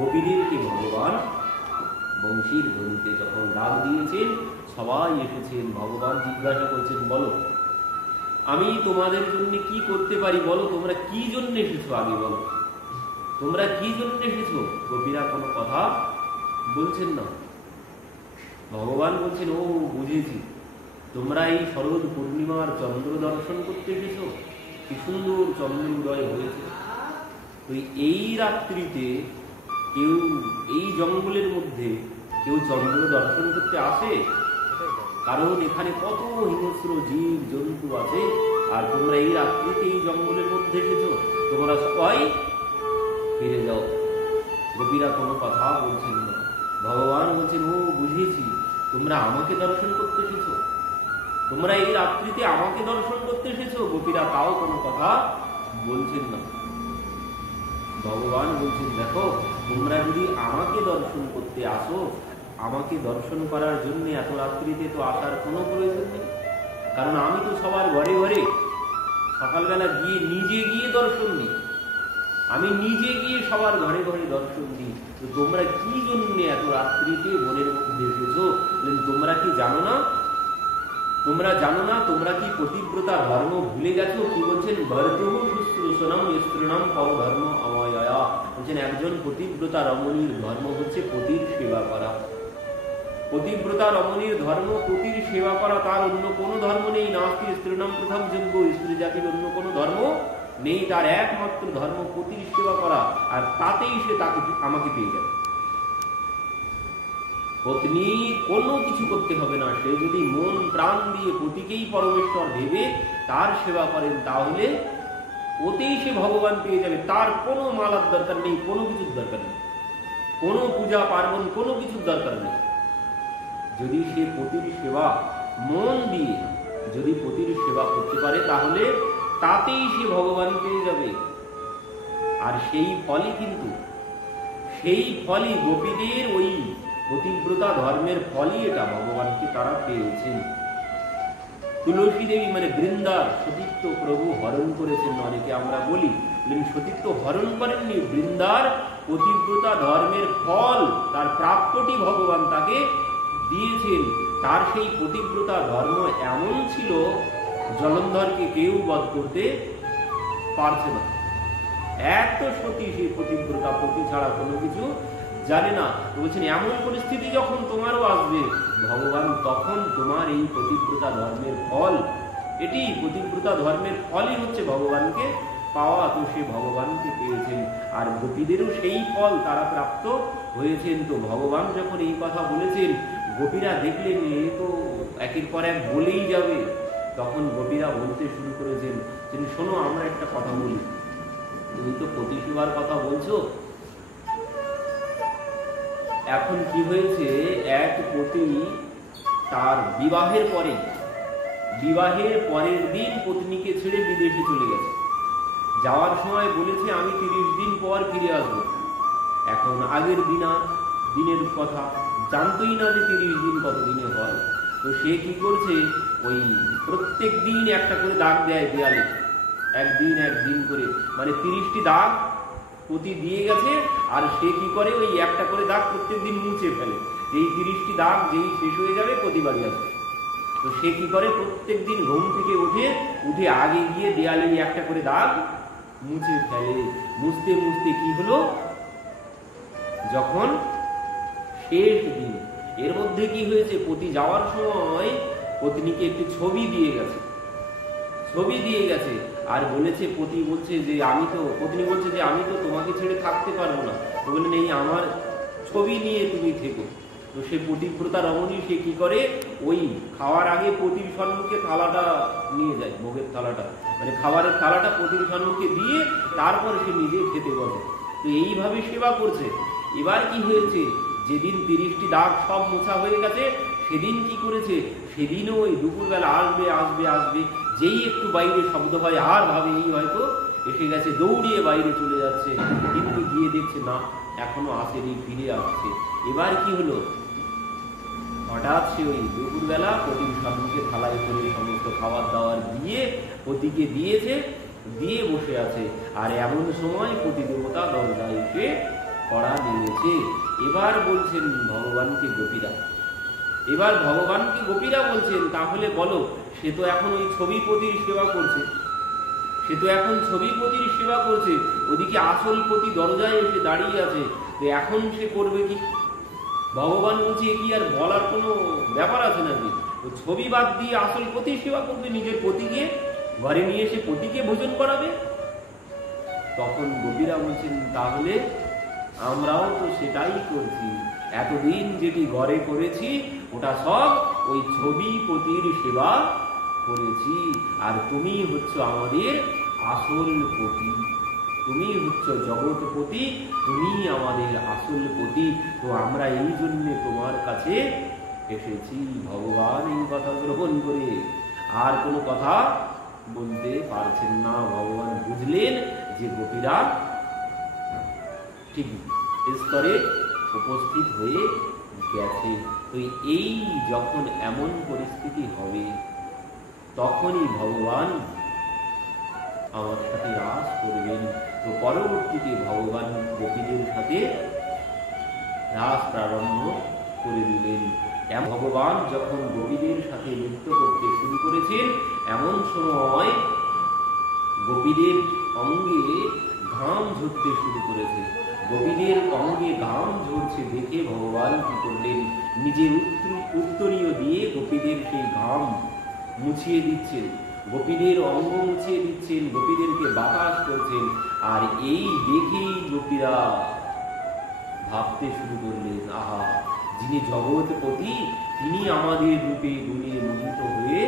গোপীদেরকে ভগবান বংশীর ধ্বনিতে যখন ডাক দিয়েছেন, সবাই এসেছেন। ভগবান জিজ্ঞাসা করছেন, বলো আমি তোমাদের জন্য কি করতে পারি, বলো তোমরা কি জন্য এসেছো, আগে বলো তোমরা কি জন্য এসেছো। গোপীরা কোনো কথা বলছেন না। ভগবান বলছেন, ও বুঝেছি, তোমরা এই শরৎ পূর্ণিমার চন্দ্র দর্শন করতে এসেছো। কি সুন্দর চন্দ্র উদয় হয়েছে। তো এই রাত্রিতে কেউ এই জঙ্গলের মধ্যে কেউ চন্দ্র দর্শন করতে আসে? কারণ এখানে কত হিংস্র জীব জন্তু আছে, আর তোমরা এই রাত্রিতে এই জঙ্গলের মধ্যে এসেছো, তোমরা সবাই ফিরে যাও। গোপীরা কোনো কথা বলছেন না। ভগবান বলছেন, ও বুঝেছি, তোমরা আমাকে দর্শন করতে এসেছো, তোমরা এই রাত্রিতে আমাকে দর্শন করতে এসেছো। গোপীরা তাও কোনো কথা বলছেন না। ভগবান বলছেন, দেখো তোমরা যদি আমাকে দর্শন করতে আসো, আমাকে দর্শন করার জন্য এত রাত্রিতে তো আসার কোনো প্রয়োজন নেই, কারণ আমি তো সবার ঘরে ঘরে সকালবেলা গিয়ে নিজে গিয়ে দর্শন দিই, আমি নিজে গিয়ে সবার ঘরে ঘরে দর্শন দিই। তো তোমরা কি জন্য এত রাত্রিতে বনের মধ্যে এসেছো? তোমরা কি জানো না, তোমরা জানো না, তোমরা কি পতিব্রতা ধর্ম ভুলে গেছো? কি বলছেন, বর্তহু শুশ্রূষণম স্ত্রীণাম পরধর্ম অময়া। বলছেন একজন পতিব্রতা রমণীর ধর্ম হচ্ছে পতির সেবা করা। পতিব্রতা রমণীর ধর্ম পতির সেবা করা, তার অন্য কোনো ধর্ম নেই। নাস্তি স্ত্রীণাম প্রথম যোগ্য, স্ত্রী জাতির অন্য কোনো ধর্ম নেই, তার একমাত্র ধর্ম পতির সেবা করা, আর তাতেই সে তাকে আমাকে পেয়ে যাবে। পত্নী কোনো কিছু করতে হবে না, সে যদি মন প্রাণ দিয়ে পতিকেই পরমেশ্বর ভেবে তার সেবা করেন, তাহলে ওতেই সে ভগবান পেয়ে যাবে। তার কোনো মালার দরকার নেই, কোনো কিছুর দরকার নেই, কোনো পূজা পার্বণ কোনো কিছুর দরকার নেই। যদি সে পতির সেবা মন দিয়ে যদি পতির সেবা করতে পারে, তাহলে তাতেই সে ভগবান পেয়ে যাবে। আর সেই ফলই কিন্তু, সেই ফলই গোপীদের ওই পতিব্রতা ধর্মের ফলই এটা, ভগবানকে তারা পেয়েছেন। তুলসী দেবী মানে বৃন্দার সতীত্ব প্রভু হরণ করেছেন। অনেকে আমরা বলি সতীত্ব হরণ করেননি, বৃন্দার পতিব্রতা ধর্মের ফল, তার প্রাপ্যটি ভগবান তাকে দিয়েছেন। তার সেই পতিব্রতা ধর্ম এমন ছিল, জলন্ধরকে কেউ বধ করতে পারছে না। এত সতী সেই পতিব্রতা, পতি ছাড়া কোনো কিছু জানে না। বলছেন এমন পরিস্থিতি যখন তোমারও আসবে ভগবান, তখন তোমার এই পতিব্রতা ধর্মের ফল, এটি পতিব্রতা ধর্মের ফলই হচ্ছে ভগবানকে পাওয়া। তো সে ভগবানকে পেয়েছেন, আর গোপীদেরও সেই ফল তারা প্রাপ্ত হয়েছেন। তো ভগবান যখন এই কথা বলেছেন, গোপীরা দেখলেন এ তো একের পর এক বলেই যাবে। তখন গোপীরা বলতে শুরু করেছেন, শোনো আমরা একটা কথা বলি, তুমি তো পতি সেবার কথা বলছো, এখন কি হয়েছে, এক পতি তার বিবাহের পরের দিন পত্নীকে ছেড়ে বিদেশে চলে গেছে। যাওয়ার সময় বলেছে আমি 30 দিন পর ফিরে আসবো। এখন আগের দিনের কথা জানতোই না যে 30 দিন কত দিনে হয়। তো সে কি করছে, ওই প্রত্যেক দিন একটা করে দাগ দেয় দেয়ালে, একদিন করে, মানে 30টি দাগ পতি দিয়ে গেছে। আর সে কি করে, ওই একটা করে দাগ প্রত্যেক দিন মুছে ফেলে। এই 30টি দাগ যেই শেষ হয়ে যাবে পতি বাড়ি আসবে। তো সে কি করে, প্রত্যেক দিন ঘুম থেকে উঠে আগে গিয়ে দেয়ালে একটা করে দাগ মুছে ফেলে। মুছতে মুছতে কি হলো, যখন শেষ দিন, এর মধ্যে কি হয়েছে, পতি যাওয়ার সময় পত্নীকে একটি ছবি দিয়ে গেছে। আর বলেছে, পত্নী বলছে যে আমি তো তোমাকে ছেড়ে থাকতে পারবো না। তো বললেন এই আমার ছবি নিয়ে তুমি থেকো। তো সে পতিব্রতা রমণী সে কি করে, ওই খাওয়ার আগে পতির সম্মুখে থালাটা নিয়ে যায়, ভোগের থালাটা, মানে খাবারের থালাটা পতির সম্মুখে দিয়ে তারপর সে নিজে খেতে বসে। তো এইভাবে সেবা করছে। এবার কি হয়েছে, যেদিন 30টি দাগ সব মোছা হয়ে গেছে, সেদিন কি করেছে, সেদিনও ওই দুপুরবেলা আসবে, যেই একটু বাইরে শব্দ হয় আর ভাবে এই হয়তো এসে গেছে, দৌড়িয়ে বাইরে চলে যাচ্ছে, কিন্তু গিয়ে দেখছে না, এখনো আসেনি, ফিরে আসছে। এবার কি হলো, হঠাৎ সে ওই দুপুরবেলা পতির সম্মুখে থালায় করে সমস্ত খাবার দাবার দিয়ে পতিকে দিয়ে বসে আছে। আর এমন সময় পতি দেবতা দরজায় এসে কড়া নেমেছে। এবার বলছেন ভগবানকে গোপীরা, এবার ভগবানকে গোপীরা বলছেন, তাহলে বলো, সে তো এখন ওই ছবিপতির সেবা করছে, সে তো এখন ছবিপতির সেবা করছে, ওদিকে আসল পতি দরজায় এসে দাঁড়িয়ে আছে, তো এখন সে করবে কি? ভগবান বলছে, কি আর বলার কোনো ব্যাপার আছে নাকি? ছবি বাদ দিয়ে আসল পতি সেবা করবে, নিজের পতিকে ঘরে নিয়ে এসে পতিকে ভোজন করাবে। তখন গোপীরা বলছেন, তাহলে আমরাও তো সেটাই করছি, এতদিন যেটি ঘরে করেছি ওটা সব ওই ছবিপতির সেবা করেছি, আর তুমি হচ্ছ আমাদের আসল পতি, তুমি হচ্ছ জগৎপতি, তুমি আমাদের আসল পতি, তো আমরা এই জন্য তোমার কাছে এসেছি। ভগবান এই কথা গ্রহণ করে আর কোনো কথা বলতে পারছেন না। ভগবান বুঝলেন যে গোপীরা ঠিক স্তরে উপস্থিত হয়ে গেছে। তো এই যখন এমন পরিস্থিতি হবে, তখনই ভগবান আমার সাথে রাস করবেন। তো পরবর্তীতে ভগবান গোপীদের সাথে রাস প্রারম্ভ করে দিলেন। ভগবান যখন গোপীদের সাথে নৃত্য করতে শুরু করেছেন, এমন সময় গোপীদের অঙ্গে ঘাম ঝরতে শুরু করেছে। গোপীদের অঙ্গে ঘাম ঝরছে দেখে ভগবান কি করলেন, নিজের উত্তরীয় দিয়ে গোপীদের সেই ঘাম মুছিয়ে দিচ্ছেন, গোপীদের অঙ্গ মুছিয়ে দিচ্ছেন, গোপীদেরকে বাতাস করছেন। আর এই দেখেই গোপীরা ভাবতে শুরু করলেন, আহা, যিনি জগৎপতি তিনি আমাদের রূপে গুণে মোহিত হয়ে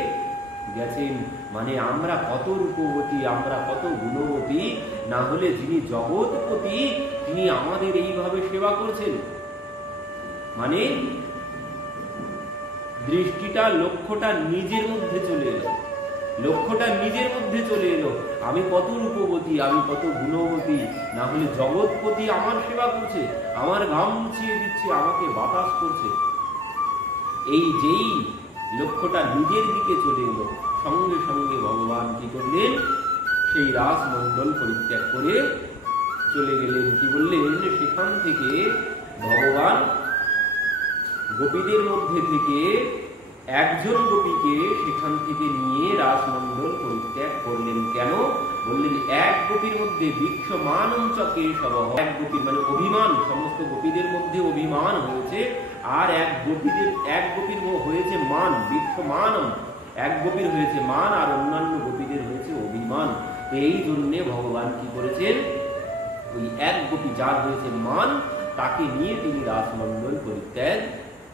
গেছেন, মানে আমরা কত রূপবতী, আমরা কত গুণবতী, না হলে যিনি জগৎপতি তিনি আমাদের এইভাবে সেবা করছেন। মানে দৃষ্টিটা, লক্ষ্যটা নিজের মধ্যে চলে এলো, লক্ষ্যটা নিজের মধ্যে চলে এলো, আমি কত রূপবতী, আমি কত গুণবতী, না হলে জগৎপতি আমার সেবা করছে, আমার ঘাম মুছিয়ে দিচ্ছে, আমাকে বাতাস করছে। এই যেই লক্ষ্যটা নিজের দিকে চলে এলো, সঙ্গে সঙ্গে ভগবান কি করলেন, সেই রাসমণ্ডল পরিত্যাগ করে চলে গেলেন। কি বললেন, সেখান থেকে ভগবান গোপীদের মধ্যে থেকে একজন গোপীকে সেখান থেকে নিয়ে রাসমণ্ডল পরিত্যাগ করলেন। কেন? বললেন, এক গোপীর মধ্যে বিক্ষমানম চ কেশব, এক গোপীর মানে অভিমান, সমস্ত গোপীদের মধ্যে অভিমান হয়েছে, আর এক গোপীর হয়েছে মান, বিক্ষমানম, এক গোপীর হয়েছে মান আর অন্যান্য গোপীদের হয়েছে অভিমান। তো এই জন্যে ভগবান কি করেছেন, ওই এক গোপী যার হয়েছে মান তাকে নিয়ে তিনি রাসমণ্ডল পরিত্যাগ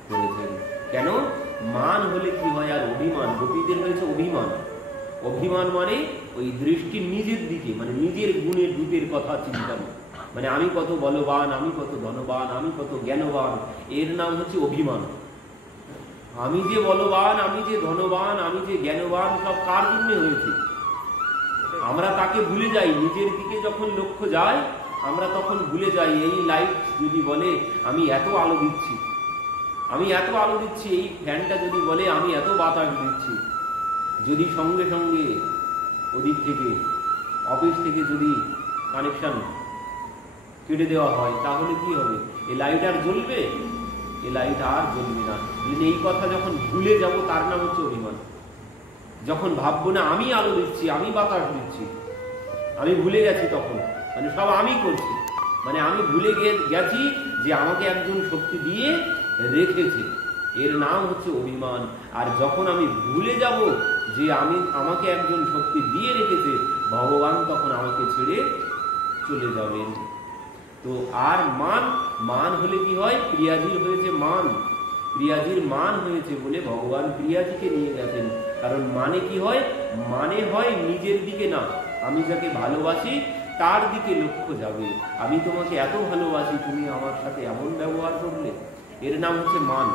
করেছেন। কেন? মান হলে কি হয়, আর অভিমান, গোপীদের হয়েছে অভিমান। অভিমান মানে ওই দৃষ্টি নিজের দিকে, মানে নিজের গুণের রূপের কথা চিন্তা, মানে আমি কত বলবান, আমি কত ধনবান, আমি কত জ্ঞানবান, এর নাম হচ্ছে অভিমান। আমি যে বলবান, আমি যে ধনবান, আমি যে জ্ঞানবান, সব কার জন্য হয়েছে? আমরা তাকে ভুলে যাই। নিজের দিকে যখন লক্ষ্য যায় আমরা তখন ভুলে যাই। এই লাইট যদি বলে আমি এত আলো দিচ্ছি, আমি এত আলো দিচ্ছি, এই ফ্যানটা যদি বলে আমি এত বাতাস দিচ্ছি, যদি সঙ্গে সঙ্গে ওদিক থেকে অফিস থেকে যদি কানেকশন কেটে দেওয়া হয়, তাহলে কি হবে? এই লাইট আর জ্বলবে? এই লাইট আর জ্বলবে না। এই কথা যখন ভুলে যাব তার নাম হচ্ছে অভিমান। যখন ভাববো না আমি আলো দিচ্ছি, আমি বাতাস দিচ্ছি, আমি ভুলে গেছি, তখন মানে সব আমি করছি, মানে আমি ভুলে গেছি যে আমাকে একজন শক্তি দিয়ে রেখেছে, এর নাম হচ্ছে অভিমান। আর যখন আমি ভুলে যাব যে আমাকে একজন শক্তি দিয়ে রেখেছে ভগবান, তখন আমাকে ছেড়ে চলে যাবেন। তো আর মান হলে কি হয়, প্রিয়াজির হয়েছে মান, প্রিয়াজির মান হয়েছে বলে ভগবান প্রিয়াজিকে নিয়ে গেছেন। কারণ মানে কি হয়, মানে হয় নিজের দিকে না, আমি যাকে ভালোবাসি তার দিকে লক্ষ্য যাবে। আমি তোমাকে এত ভালোবাসি, তুমি আমার সাথে এমন ব্যবহার করলে, এর নাম হচ্ছে মান।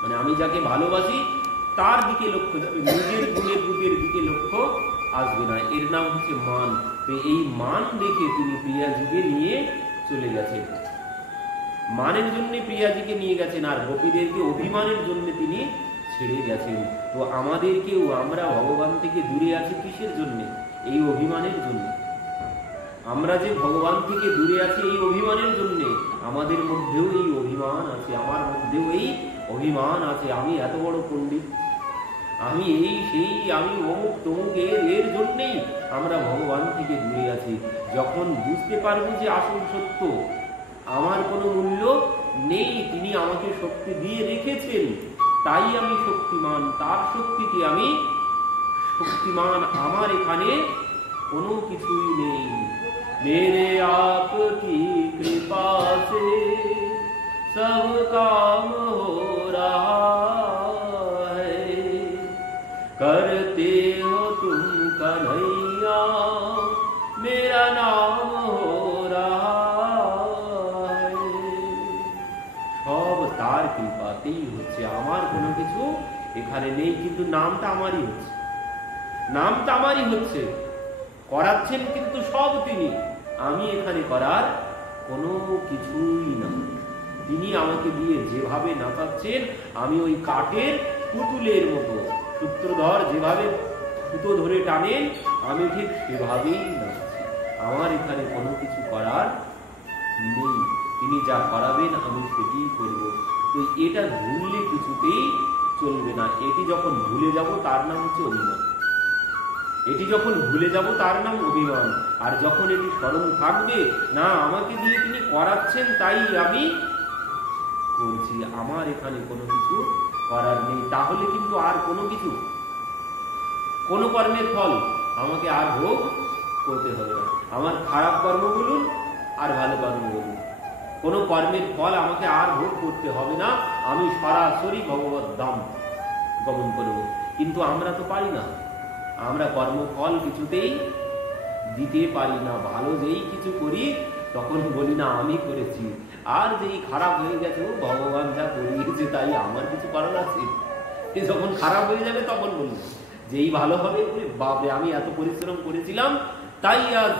মানে আমি যাকে ভালোবাসি তার দিকে লক্ষ্য যাবে, নিজের গুণের রূপের দিকে লক্ষ্য আসবে না, এর নাম হচ্ছে মান। তো এই মান দেখে তিনি প্রিয়াজিকে নিয়ে চলে গেছেন, মানের জন্য প্রিয়াজিকে নিয়ে গেছেন, আর গোপীদেরকে অভিমানের জন্য তিনি ছেড়ে গেছেন। তো আমাদেরকেও, আমরা ভগবান থেকে দূরে আছি কিসের জন্য? এই অভিমানের জন্য। আমরা যে ভগবান থেকে দূরে আছি এই অভিমানের জন্য, আমাদের মধ্যেও এই অভিমান আছে, আমার মধ্যেও এই অভিমান আছে। আমি এত বড় পণ্ডিত, আমি এই সেই, আমি অমুক তমুক, এর জন্যেই আমরা ভগবান থেকে দূরে আছি। যখন বুঝতে পারবো যে আসল সত্য আমার কোনো মূল্য নেই, তিনি আমাকে শক্তি দিয়ে রেখেছেন, তাই আমি শক্তিমান, তার শক্তিতে আমি শক্তিমান, আমার এখানে কোনো কিছুই নেই। मेरे आपकी कृपा से सब काम हो रहा है, करते हो तुम कन्हैया मेरा नाम हो रहा है। সব তার কৃপাতেই হচ্ছে, আমার কোনো কিছু এখানে নেই, কিন্তু নামটা আমারই হচ্ছে, নামটা আমারই হচ্ছে, করাচ্ছেন কিন্তু সব তিনি, আমি এখানে করার কোনো কিছুই না। তিনি আমাকে দিয়ে যেভাবে নাচাচ্ছেন, আমি ওই কাঠের পুতুলের মতো, সূত্রধর যেভাবে সুতো ধরে টানেন, আমি ঠিক সেভাবেই নাচছি, আমার এখানে কোনো কিছু করার নেই। তিনি যা করাবেন আমি সেটিই করব। তো এটা ভুললে কিছুতেই চলবে না। এটি যখন ভুলে যাব তার নাম হচ্ছে অভিমান, এটি যখন ভুলে যাব তার নাম অভিমান। আর যখন এটি স্মরণ থাকবে, না আমাকে দিয়ে তিনি করাচ্ছেন তাই আমি করছি, আমার এখানে কোনো কিছু করার নেই, তাহলে কিন্তু আর কোনো কিছু, কোনো কর্মের ফল আমাকে আর ভোগ করতে হবে না। আমার খারাপ কর্ম বলুন আর ভালো কর্ম বলুন, কোনো কর্মের ফল আমাকে আর ভোগ করতে হবে না, আমি সরাসরি ভগবত ধাম গমন করব। কিন্তু আমরা তো পারি না, আমরা কর্মফল কিছুতেই দিতে পারি না। ভালো যেই কিছু করি তখন বলি না আমি করেছি, আর যেই খারাপ হয়ে গেছে ও ভগবান যা করিয়েছে তাই আমার কিছু করার আছে। যখন খারাপ হয়ে যাবে তখন বলি, যেই ভালো হবে বাপরে আমি এত পরিশ্রম করেছিলাম তাই আজ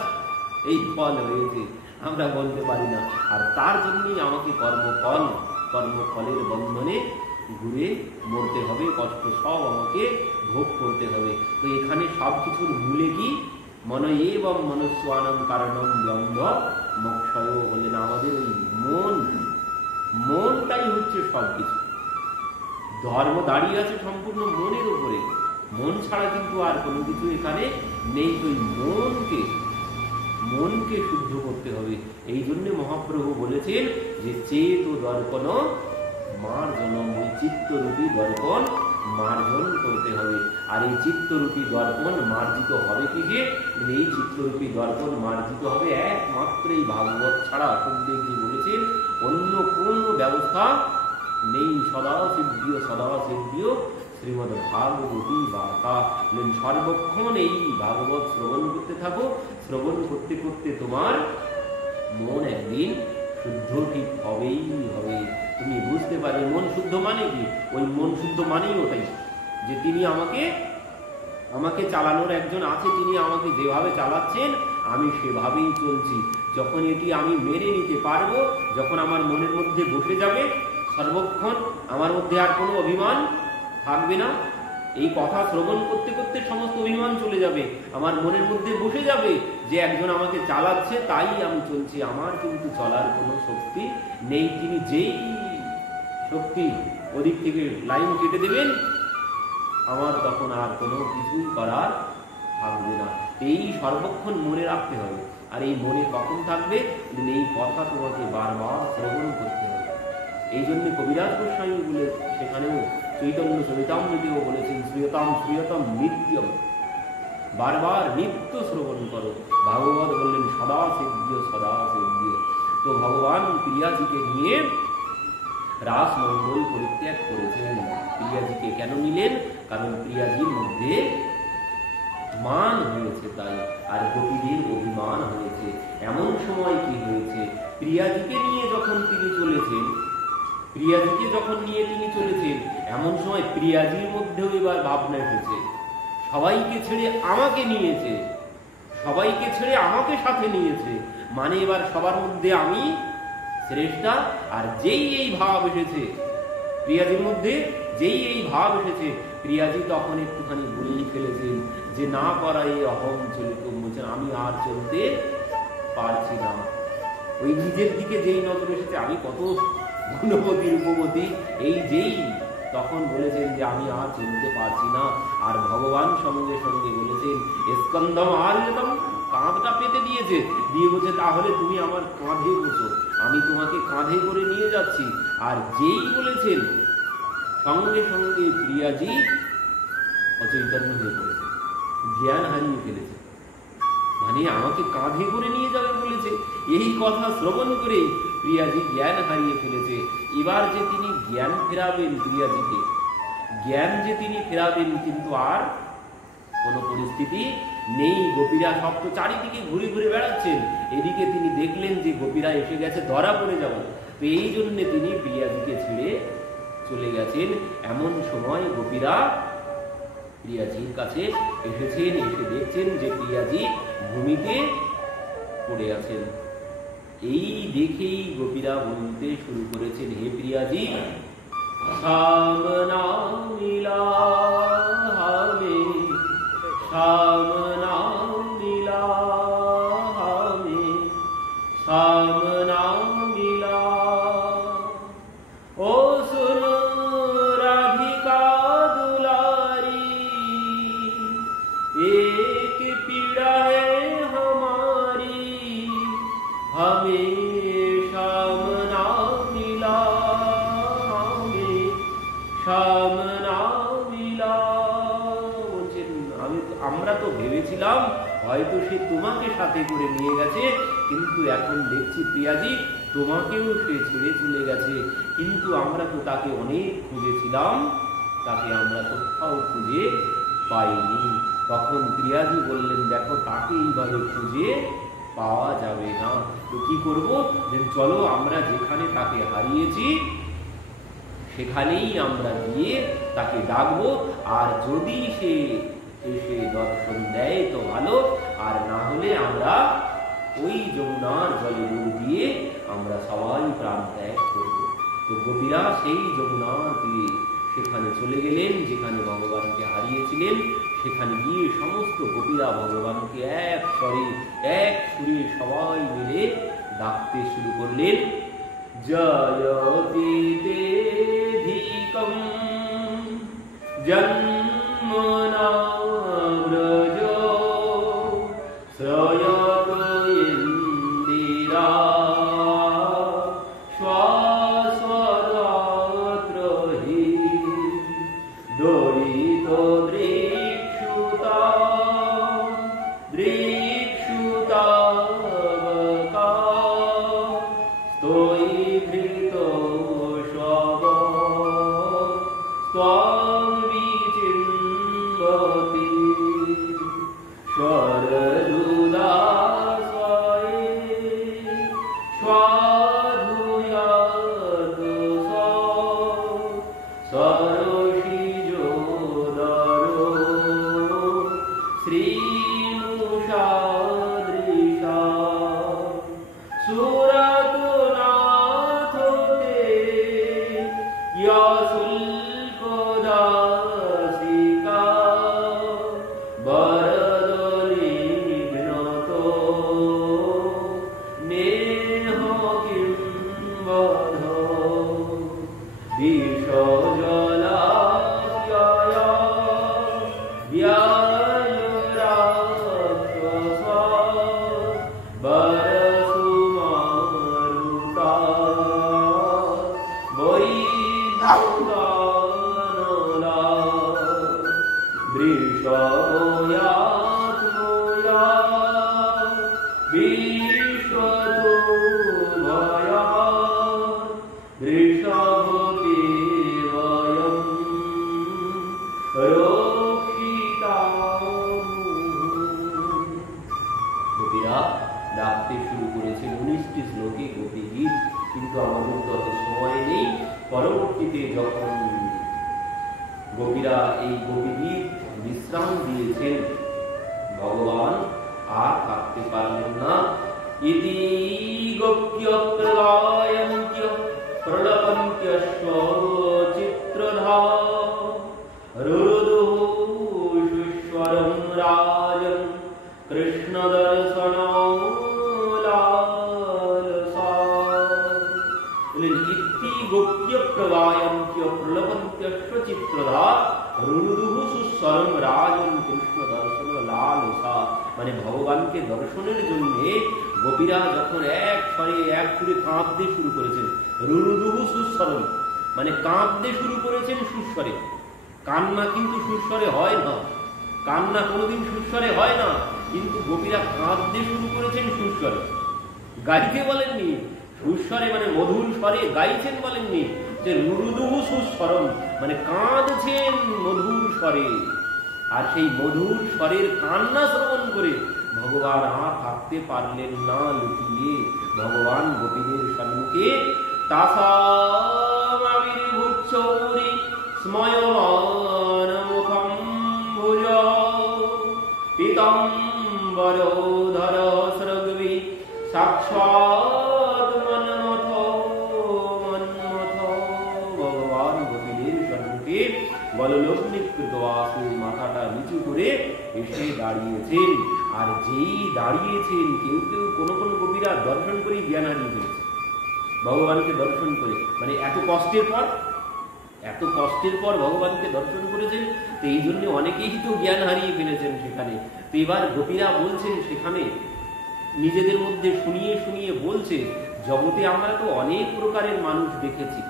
এই ফল হয়েছে, আমরা বলতে পারি না। আর তার জন্যই আমাকে কর্মফলের বন্ধনে ঘুরে মরতে হবে, কষ্ট সব আমাকে ভোগ করতে হবে। তো এখানে সব কিছুর মূলে কি? মন এবং মনুষ্যানম কারণম দ্বন্দ্ব মোক্ষয়, বললেন আমাদের ওই মনটাই হচ্ছে সবকিছু। ধর্ম দাঁড়িয়ে আছে সম্পূর্ণ মনের উপরে, মন ছাড়া কিন্তু আর কোনো কিছু এখানে নেই। তো এই মনকে শুদ্ধ করতে হবে। এই জন্য মহাপ্রভু বলেছেন যে চেত দর্পণ মার্জন, ওই চিত্তরূপী দর্পণ মার্জন করতে হবে। আর এই চিত্তরূপী দর্পণ মার্জিত হবে কি যে, এই চিত্তরূপী দর্পণ মার্জিত হবে একমাত্র এই ভাগবত ছাড়া। সুখদেবজি বলেছেন অন্য কোন ব্যবস্থা নেই। সদা সিদ্ধিও শ্রীমদ ভাগবতী বার্তা। সর্বক্ষণ এই ভাগবত শ্রবণ করতে থাকো, শ্রবণ করতে করতে তোমার মন একদিন শুদ্ধ ঠিক হবেই হবে। তুমি বুঝতে পারবে মন শুদ্ধ মানে কি। ওই মন শুদ্ধ মানেই ওটাই যে তিনি আমাকে চালানোর একজন আছে, তিনি আমাকে যেভাবে চালাচ্ছেন আমি সেভাবেই চলছি। যখন এটি আমি মেনে নিতে পারবো, যখন আমার মনের মধ্যে বসে যাবে, সর্বক্ষণ আমার মধ্যে আর কোনো অভিমান থাকবে না। এই কথা শ্রবণ করতে করতে সমস্ত অভিমান চলে যাবে, আমার মনের মধ্যে বসে যাবে যে একজন আমাকে চালাচ্ছে তাই আমি চলছি, আমার কিন্তু চলার কোনো শক্তি নেই। তিনি যেই শক্তি ওদিক থেকে লাইন কেটে দেবেন, আমার তখন আর কোনো কিছুই করার থাকবে না। এই সর্বক্ষণ মনে রাখতে হবে। আর এই মনে কখন থাকবে? এই কথা তোমাকে বারবার শ্রবণ করতে হবে। এই জন্য কবিরাজ গোস্বামী বলে সেখানেও চৈতন্য চরিতামৃতেও বলেছেন শ্রীয়তম নিত্যম, বারবার নিত্য শ্রবণ করো। ভাগবত বললেন সদা সেদ্য। তো ভগবান প্রিয়াজিকে নিয়ে রাসমণ্ডল পরিত্যাগ করেছেন। প্রিয়াজিকে কেন নিলেন? কারণ প্রিয়াজির মধ্যে মান হয়েছে তাই, আর গোপীদের অভিমান হয়েছে। এমন সময় কি হয়েছে, প্রিয়াজিকে নিয়ে যখন তিনি চলেছেন, এমন সময় প্রিয়াজির মধ্যেও এবার ভাবনা এসেছে, সবাইকে ছেড়ে আমাকে নিয়েছে, সবাইকে ছেড়ে আমাকে সাথে নিয়েছে, মানে এবার সবার মধ্যে আমি শ্রেষ্ঠা। আর যেই এই ভাব এসেছে প্রিয়াজির মধ্যে, প্রিয়াজি তখন একটুখানি বলেই ফেলেছেন যে না করা এই অহম চলিত, বলছেন আমি আর চলতে পারছি না। ওই নিজের দিকে যেই নজর এসেছে, আমি কত গুণবতী রূপবতী, এই যেই তখন বলেছেন যে আমি আর চলতে পারছি না। আর ভগবান সঙ্গে সঙ্গে বলেছেন স্কন্দম আর্যতম, কাঁধটা পেতে দিয়েছে, দিয়ে বলছে তাহলে তুমি আমার কাঁধে বসো, আমি তোমাকে কাঁধে করে নিয়ে যাচ্ছি। আর যেই বলেছেন সঙ্গে সঙ্গে প্রিয়াজি অচৈতন্য হয়ে পড়েছে, জ্ঞান হারিয়ে ফেলেছে। মানে আমাকে কাঁধে করে নিয়ে যাবে বলেছে, এই কথা শ্রবণ করে প্রিয়াজি জ্ঞান হারিয়ে ফেলেছে। এবার যে তিনি জ্ঞান ফেরাবেন প্রিয়াজিকে, জ্ঞান যে তিনি ফেরাবেন, কিন্তু আর কোনো পরিস্থিতি নেই। গোপীরা সব তো চারিদিকে ঘুরে ঘুরে বেড়াচ্ছেন, এদিকে তিনি দেখলেন যে গোপীরা এসে গেছে, ধরা পড়ে যাব। তো এই জন্যে তিনি প্রিয়াজিকে ছেড়ে চলে গেছেন। এমন সময় গোপীরা প্রিয়াজির কাছে এসেছেন, এসে দেখছেন যে প্রিয়াজি ভূমিতে পড়ে আছেন। এই দেখেই গোপীরা বলতে শুরু করেছেন, হে প্রিয়াজি, সামনা মিলা হামে, সামনা মিলা হামে, সামনা মিলা। ও সুনো राधिका दुलारी, एक पीड़ा है हमारी, हमें सामना मिला, हमें सामना मिला। বলছেন আমরা তো ভেবেছিলাম হয়তো সে তোমাকে সাথে করে নিয়ে গেছে, কিন্তু এখন দেখছি প্রিয়াজি তোমাকেও সে ছেড়ে চলে গেছে। কিন্তু আমরা তো তাকে অনেক খুঁজেছিলাম, তাকে আমরা কোথাও খুঁজে পাইনি। তখন প্রিয়াজি বললেন, দেখো তাকে এইভাবে খুঁজে পাওয়া যাবে না, তো কি করব? যে চলো আমরা যেখানে তাকে হারিয়েছি সেখানেই আমরা গিয়ে তাকে ডাকবো, আর যদি সে এসে দর্শন দেয় তো ভালো, আর না হলে আমরা ওই যমুনার জলে ডুব দিয়ে আমরা সবাই প্রাণ ত্যাগ করব। তো গোপীরা সেই যমুনার তীরে সেখানে চলে গেলেন যেখানে ভগবানকে হারিয়েছিলেন। সেখানে গিয়ে সমস্ত গোপীরা ভগবানকে এক স্বরে এক সুরে সবাই মিলে ডাকতে শুরু করলেন, জয়তি দেধিকম জন্মনা ব্রজ শ্রয়ত ইন্দিরা শ্বাসরাত্র হি দয়িত দৃক্ষুতা দৃক্ষুতা বকা স্তয়ীভৃত শব ত্বং বিচিন্বতি স্বরদুদাসয়ে স্বাধুয়াত সরসিজোদরো শ্রীমুষাদৃশা সুরতনাথতে ইয়াশুল্কদাসিকা বরদলিঘ্নত নেহ কিম্বধ বিষজলাশয়া ব্যাজরাক্ষস বরসুমারুতা বৈদ্যুদানলা বৃষয়াত্ময়া বিশ্বতোভয়া বৃষভকে বয়ম রক্ষিতামুঃ। গোপীরা ডাকতে শুরু করেছেন 19টি শ্লোকে গোপী গীত, কিন্তু আমাদের তো অত সময় নেই। পরবর্তীতে যখন গোপীরা এই গোপী গীত বিশ্রাম দিয়েছেন, ভগবান আর থাকতে পারলেন না। ইতি গোপ্য প্রলয়ন্ত্য প্রলপন্ত্যস্ব চিত্রধা রুরুদুঃস্বরং রাজन् কৃষ্ণ দর্শনলাভ বললেন ইতি গোপ্য প্রবায়ন্ত্য প্রলপন্ত্যস্ব চিত্রধা রুরুদুহু সুস্বরম রাজন কৃষ্ণ দর্শন লালসা। মানে ভগবানকে দর্শনের জন্য গোপীরা যখন এক স্বরে এক সুরে কাঁদতে শুরু করেছেন, রুরুদুহু সুস্বরম মানে কাঁদতে শুরু করেছেন সুস্বরে। কান্না কিন্তু সুস্বরে হয় না, কান্না কোনোদিন সুস্বরে হয় না, কিন্তু গোপীরা কাঁদতে শুরু করেছেন সুস্বরে। গাইতে বলেননি সুস্বরে, মানে মধুর স্বরে গাইছেন বলেননি, যে রুরুদুহু সুস্বরম মানে কাঁদছেন মধুর স্বরে। আর সেই মধুর স্বরের কান্না শ্রবণ করে ভগবান আর থাকতে পারলেন না লুকিয়ে। ভগবান গোপীদের সম্মুখে তাসামাবির্ভূচ্চৌরি স্ময়মান মুখম ভুজ পীতম্বরোধর সরগ্বি সাক্ষাৎ মন্মথ মন্মথ। ভগবান গোপীদের সম্মুখে বললগ্নিকৃত বাসু মাথাটা নিচু করে এসে দাঁড়িয়েছেন। আর যেই দাঁড়িয়েছেন, কেউ কেউ কোন কোন গোপীরা দর্শন করেই জ্ঞান হারিয়ে ফেলেছে। ভগবানকে দর্শন করে, মানে এত কষ্টের পর ভগবানকে দর্শন করেছেন, তো এই জন্য অনেকেই তো জ্ঞান হারিয়ে ফেলেছেন সেখানে। তো এবার গোপীরা বলছেন, সেখানে নিজেদের মধ্যে শুনিয়ে শুনিয়ে বলছে, জগতে আমরা তো অনেক প্রকারের মানুষ দেখেছি।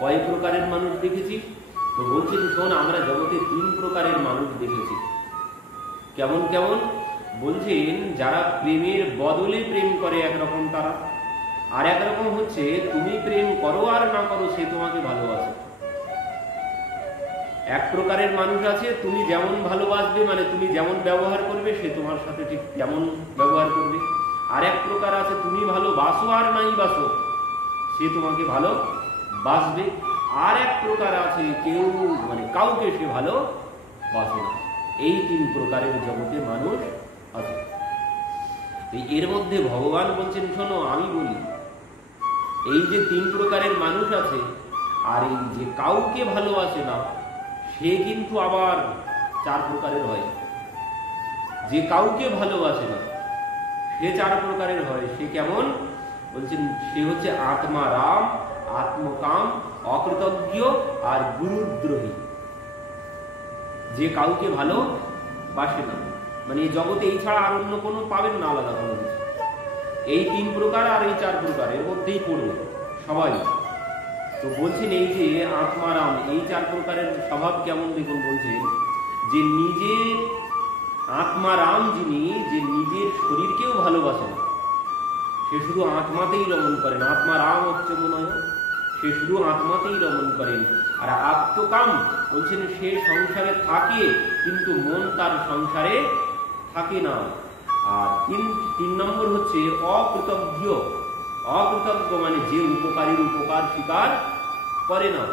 কয় প্রকারের মানুষ দেখেছি? তো বলছেন, শোন, আমরা জগতে 3 প্রকারের মানুষ দেখেছি। কেমন কেমন? বলছেন, যারা প্রেমের বদলে প্রেম করে একরকম তারা, আর একরকম হচ্ছে তুমি প্রেম করো আর না করো সে তোমাকে ভালোবাসে। এক প্রকারের মানুষ আছে, তুমি যেমন ভালোবাসবে মানে তুমি যেমন ব্যবহার করবে সে তোমার সাথে ঠিক তেমন ব্যবহার করবে। আর এক প্রকার আছে, তুমি ভালোবাসো আর নাই বাসো সে তোমাকে ভালোবাসবে। আর এক প্রকার আছে, কেউ মানে কাউকে সে ভালোবাসে না। এই 3 প্রকারের জগতে মানুষ আছে। এর মধ্যে ভগবান বলছেন, শোনো আমি বলি, এই যে 3 প্রকারের মানুষ আছে, আর এই যে কাউকে ভালোবাসে না সে কিন্তু আবার 4 প্রকারের হয়। যে কাউকে ভালোবাসে না সে 4 প্রকারের হয়। সে কেমন? বলছেন, সে হচ্ছে আত্মারাম, আত্মকাম, অকৃতজ্ঞ আর গুরুদ্রোহী। যে কাউকে ভালোবাসে না, মানে এই জগতে এই ছাড়া আর অন্য কোনো পাবেন না, আলাদা কোনো কিছু। এই 3 প্রকার আর এই 4 প্রকার এর মধ্যেই পড়বে সবাই। তো বলছেন, এই যে আত্মারাম, এই 4 প্রকারের স্বভাব কেমন দেখুন। বলছেন যে নিজের আত্মারাম যিনি, যে নিজের শরীরকেও ভালোবাসে না, সে শুধু আত্মাতেই রমণ করেন। আত্মারাম হচ্ছে মনে হয়, সে শুধু আত্মাতেই রমণ করেন। আর আত্মকাম বলছেন, সে সংসারে থাকে কিন্তু মন তার সংসারে থাকে না। আর 3 নম্বর হচ্ছে অকৃতজ্ঞ। অকৃতজ্ঞ মানে যে উপকারীর উপকার স্বীকার করে না,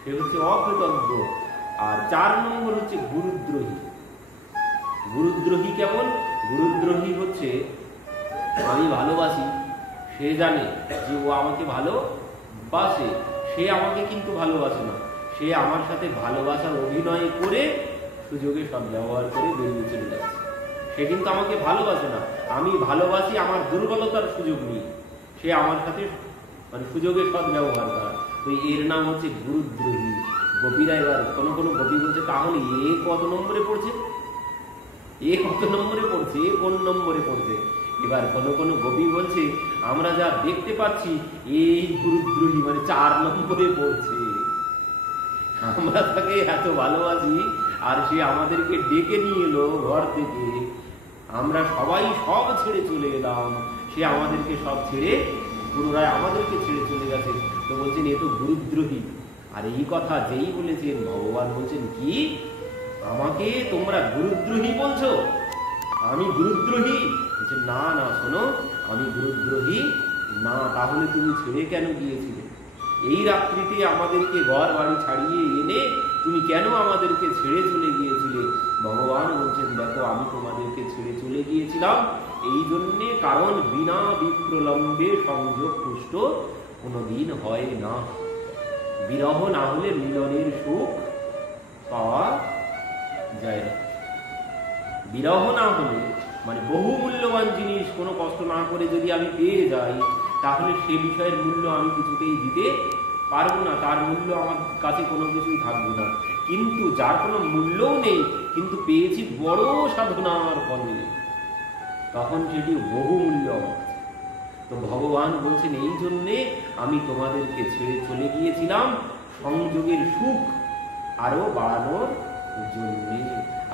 সে হচ্ছে অকৃতজ্ঞ। আর 4 নম্বর হচ্ছে গুরুদ্রোহী। গুরুদ্রোহী কেমন? গুরুদ্রোহী হচ্ছে, আমি ভালোবাসি, সে জানে যে ও আমাকে ভালোবাসে, সে আমাকে কিন্তু ভালোবাসে না, সে আমার সাথে ভালোবাসার অভিনয় করে সুযোগে সদ্ব্যবহার করে বেরিয়ে চলে যাচ্ছে। সে কিন্তু আমাকে ভালোবাসে না, আমি ভালোবাসি আমার দুর্বলতার সুযোগ নিয়ে সে আমার সাথে মানে সুযোগে সদ্ব্যবহার করা। তো এর নাম হচ্ছে গুরুদ্রোহী। গোপীরা এবার কোনো কোনো গোপী বলছে, তাহলে এ কত নম্বরে পড়ছে, এ কত নম্বরে পড়ছে, এ কোন নম্বরে পড়ছে? এবার কোনো কোনো গোপী বলছে, আমরা যা দেখতে পাচ্ছি এই গুরুদ্রোহী মানে 4 নম্বরে পড়ছে। আমরা তাকে এত ভালোবাসি আর সে আমাদেরকে ডেকে নিয়ে এলো ঘর থেকে, আমরা সবাই সব ছেড়ে চলে এলাম, সে আমাদেরকে সব ছেড়ে পুনরায় আমাদেরকে ছেড়ে চলে গেছে। তো বলছেন এ তো গুরুদ্রোহী। আর এই কথা যেই বলেছেন, ভগবান বলছেন কি, আমাকে তোমরা গুরুদ্রোহী বলছো? আমি গুরুদ্রোহী? বলছে না না, শোনো, আমি গুরুদ্রোহী না। তাহলে তুমি ছেড়ে কেন গিয়েছিলে? এই রাত্রিতে আমাদেরকে ঘর বাড়ি ছাড়িয়ে এনে তুমি কেন আমাদেরকে ছেড়ে চলে গিয়েছিলে? ভগবান বলছেন, দেখো আমি তোমাদেরকে ছেড়ে চলে গিয়েছিলাম এই জন্যে, কারণ বিনা বিপ্রলম্বে সংযোগ পুষ্ট কোনোদিন হয় না। বিরহ না হলে মিলনের সুখ পাওয়া যায় না। বিরহ না হলে মানে বহু মূল্যবান জিনিস কোনো কষ্ট না করে যদি আমি পেয়ে যাই, তাহলে সে বিষয়ের মূল্য আমি কিছুতেই দিতে পারবো না, তার মূল্য আমার কাছে কোনো কিছুই থাকবে না। কিন্তু যার কোনো মূল্যও নেই কিন্তু পেয়েছি বড় সাধনার ফলে, তখন সেটি বহুমূল্য আমার কাছে। তো ভগবান বলছেন এই জন্যে আমি তোমাদেরকে ছেড়ে চলে গিয়েছিলাম সংযোগের সুখ আরো বাড়ানোর জন্যে।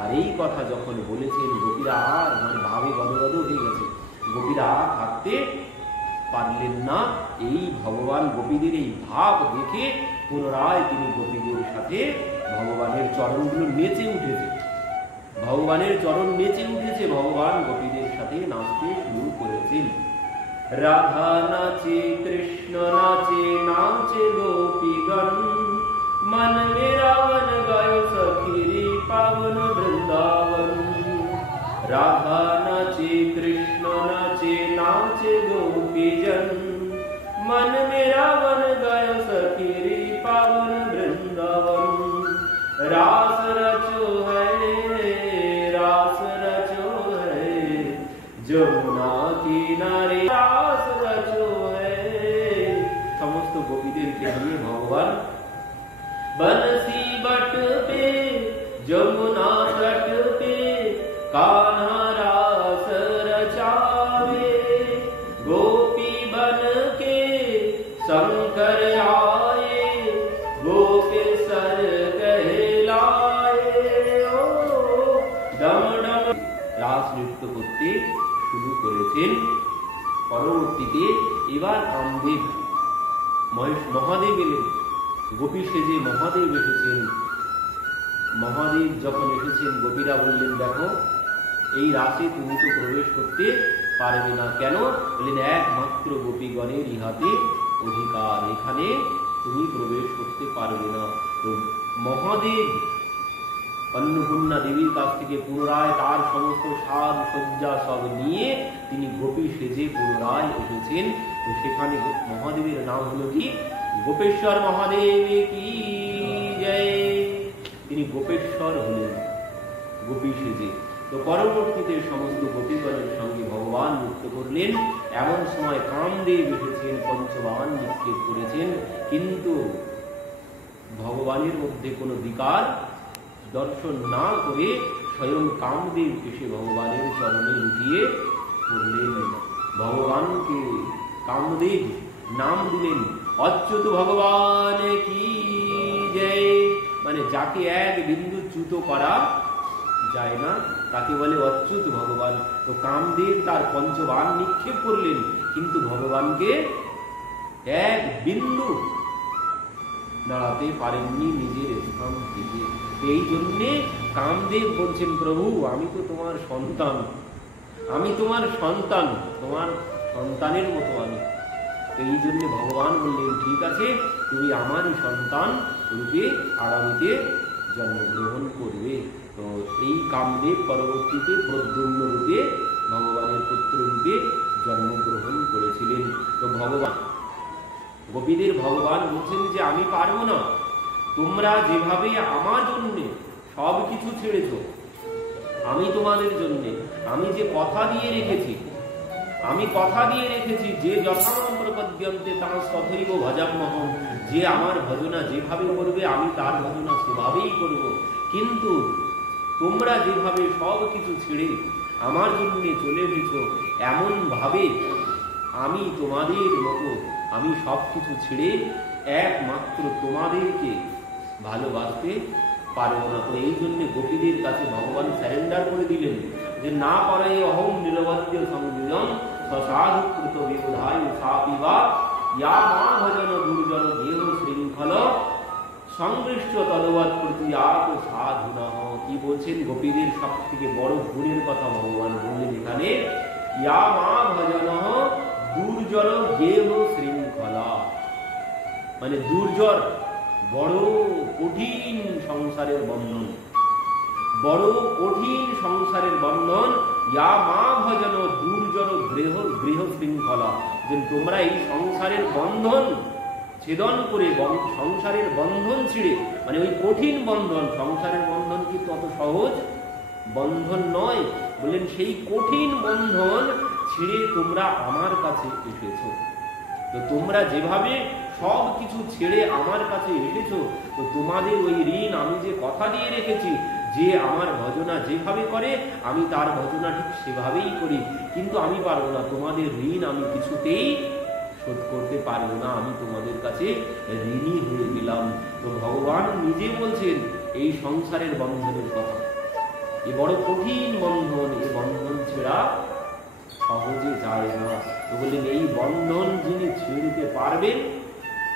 আর এই কথা যখন বলেছেন গোপীরা আর ভাবে গদগদ হয়ে গেছে, গোপীরা থাকতে পারলেন না। এই ভগবান গোপীদের এই ভাব দেখে পুনরায় তিনি গোপীদের সাথে ভগবানের চরণগুলো নেচে উঠেছে, ভগবানের চরণ নেচে উঠেছে, ভগবান গোপীদের সাথে নাচতে শুরু করেছেন। রাধা নাচে কৃষ্ণ নাচে নাচে গোপীগণ, मन मेरा वन गायो सखी रे पावन वृंदावन। राधा नाचे कृष्ण नाचे नाचे गोपीजन, मन मेरा वन गायो सखी रे पावन वृंदावन। रास रचो है যমুনা কিনারে, রাস रचो है। समस्त गोपीদেরকে নিয়ে भगवान बंसी बट पे যমুনা तट पे कान्हा रास रचावे। गोपी बन के शंकर आए, गोपेश्वर कहलाए। ओ डम डम রাস নৃত্য করতে শুরু করেছেন। পরবর্তীতে এবার কামদেব মহাদেব এলেন, গোপী সেজে মহাদেব এসেছেন। মহাদেব যখন এসেছেন গোপীরা বললেন দেখো এই রাসে তুমি তো প্রবেশ করতে পারবে না। কেন? বললেন একমাত্র গোপীগণের ইহাতে অধিকার, এখানে তুমি প্রবেশ করতে পারবে না। তো মহাদেব অন্নপূর্ণা দেবীর কাছ থেকে পুনরায় তার সমস্ত সাজ সজ্জা সব নিয়ে তিনি গোপী সেজে পুনরায় এসেছেন। তো সেখানে মহাদেবের নাম হলো কি গোপেশ্বর মহাদেব কি জয়। তিনি গোপেশ্বর হলেন গোপী সেজে। তো পরবর্তীতে সমস্ত গোপীগণের সঙ্গে ভগবান নৃত্য করলেন। এমন সময় কামদেব এসেছেন, পঞ্চবাণ নিক্ষেপ করেছেন, কিন্তু ভগবানের মধ্যে কোনো বিকার দর্শন না করে স্বয়ং কামদেব এসে ভগবানের চরণে লুটিয়ে পড়লেন। ভগবানকে কামদেব নাম দিলেন অচ্যুত ভগবান কি জয়। মানে যাকে এক বিন্দু চ্যুত করা যায় না তাকে বলে অচ্যুত ভগবান। তো কামদেব তার পঞ্চবাণ নিক্ষেপ করলেন কিন্তু ভগবানকে এক বিন্দু নাড়াতে পারেননি নিজের স্থান থেকে। এই জন্যে কামদেব বলছেন প্রভু আমি তো তোমার সন্তান, আমি তোমার সন্তান, তোমার সন্তানের মতো আমি। তো এই জন্য ভগবান বললেন ঠিক আছে তুমি আমারই সন্তান রূপে আগামীতে জন্মগ্রহণ করবে। তো এই কামদেব পরবর্তীতে প্রদ্যুম্ন রূপে ভগবানের পুত্র রূপে জন্মগ্রহণ করেছিলেন। তো ভগবান গোপীদের ভগবান বলছেন যে আমি পারবো না, তোমরা যেভাবে আমার জন্য সব কিছু ছেড়েছ, আমি তোমাদের জন্য আমি যে কথা দিয়ে রেখেছি, আমি কথা দিয়ে রেখেছি যে যথাম প্রপদ্যন্তে তার তথৈব ভজাম্যহম, যে আমার ভজনা যেভাবে করবে আমি তার ভজনা সেভাবেই করব। কিন্তু তোমরা যেভাবে সব কিছু ছেড়ে আমার জন্য চলে এসেছ, এমন ভাবে আমি তোমাদের মতো আমি সব কিছু ছেড়ে একমাত্র তোমাদেরকে ভালোবাসতে পারবো না। তো এই জন্য গোপীদের কাছে ভগবান স্যারেন্ডার করে দিলেন যে না পারে অহম নিরবধ্য সংযোজন সাধুকৃত বিবোধায় সাপিবা ইয়া মা ভজন দুর্জন দেহ শৃঙ্খল সংগৃষ্ট তদবৎ প্রতিয়াত সাধুনা। কি বলছেন? গোপীদের সব থেকে বড় গুণের কথা ভগবান বললেন এখানে, ইয়া মা ভজন দুর্জর গেহ শৃঙ্খলা। মানে দুর্জর বড় কঠিন সংসারের বন্ধন, বড় কঠিন সংসারের বন্ধন। ইয়া মা ভজন দুর্জর গৃহ শৃঙ্খলা, যে তোমরা এই সংসারের বন্ধন ছেদন করে সংসারের বন্ধন ছিঁড়ে, মানে ওই কঠিন বন্ধন, সংসারের বন্ধন কিন্তু অত সহজ বন্ধন নয়, বললেন সেই কঠিন বন্ধন ছিঁড়ে তোমরা আমার কাছে এসেছো। তো তোমরা যেভাবে সব কিছু ছেড়ে আমার কাছে এসেছো, তো তোমাদের ওই ঋণ আমি যে কথা দিয়ে রেখেছি, যে আমার ভজনা যেভাবে করে আমি তার ভজনা ঠিক সেভাবেই করি, কিন্তু আমি পারবো না, তোমাদের ঋণ আমি কিছুতেই শোধ করতে পারবো না, আমি তোমাদের কাছে ঋণী হয়ে গেলাম। তো ভগবান নিজে বলছেন এই সংসারের বন্ধনের কথা, এ বড় কঠিন বন্ধন, এই বন্ধন ছেড়া সহজে যায় না। তো বললেন এই বন্ধন যিনি ছিঁড়তে পারবেন,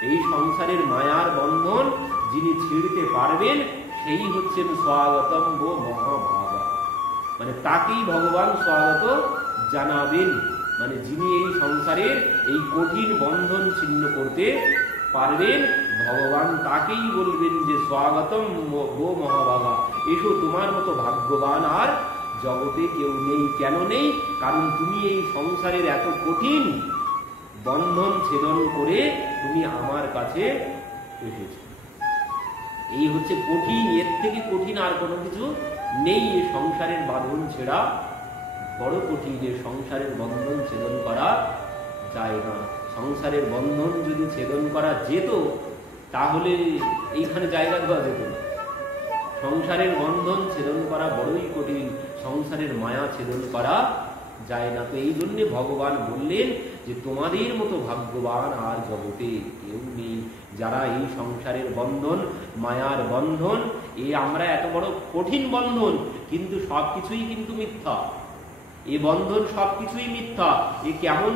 এই সংসারের মায়ার বন্ধন যিনি ছিঁড়তে পারবেন, সেই হচ্ছেন স্বাগতম গো মহাভাগা, মানে তাকেই ভগবান স্বাগত জানাবেন। মানে যিনি এই সংসারের এই কঠিন বন্ধন ছিন্ন করতে পারবেন, ভগবান তাকেই বলবেন যে স্বাগতম গো মহাভাগা, এসো, তোমার মতো ভাগ্যবান আর জগতে কেউ নেই। কেন নেই? কারণ তুমি এই সংসারের এত কঠিন বন্ধন ছেদন করে তুমি আমার কাছে এসেছো। এই হচ্ছে কঠিন, এর থেকে কঠিন আর কোনো কিছু নেই। এই সংসারের বাঁধন ছেড়া বড় কঠিন, যে সংসারের বন্ধন ছেদন করা যায় না। সংসারের বন্ধন যদি ছেদন করা যেত তাহলে এইখানে জায়গা দেওয়া যেত না। সংসারের বন্ধন ছেদন করা বড়ই কঠিন, সংসারের মায়া ছেদন করা যায় না। তো এই জন্যে ভগবান বললেন যে তোমাদের মতো ভাগ্যবান আর জগতে কেউ নেই, যারা এই সংসারের বন্ধন, মায়ার বন্ধন, এই আমরা এত বড় কঠিন বন্ধন, কিন্তু সবকিছুই কিন্তু মিথ্যা, এ বন্ধন সবকিছুই মিথ্যা। এ কেমন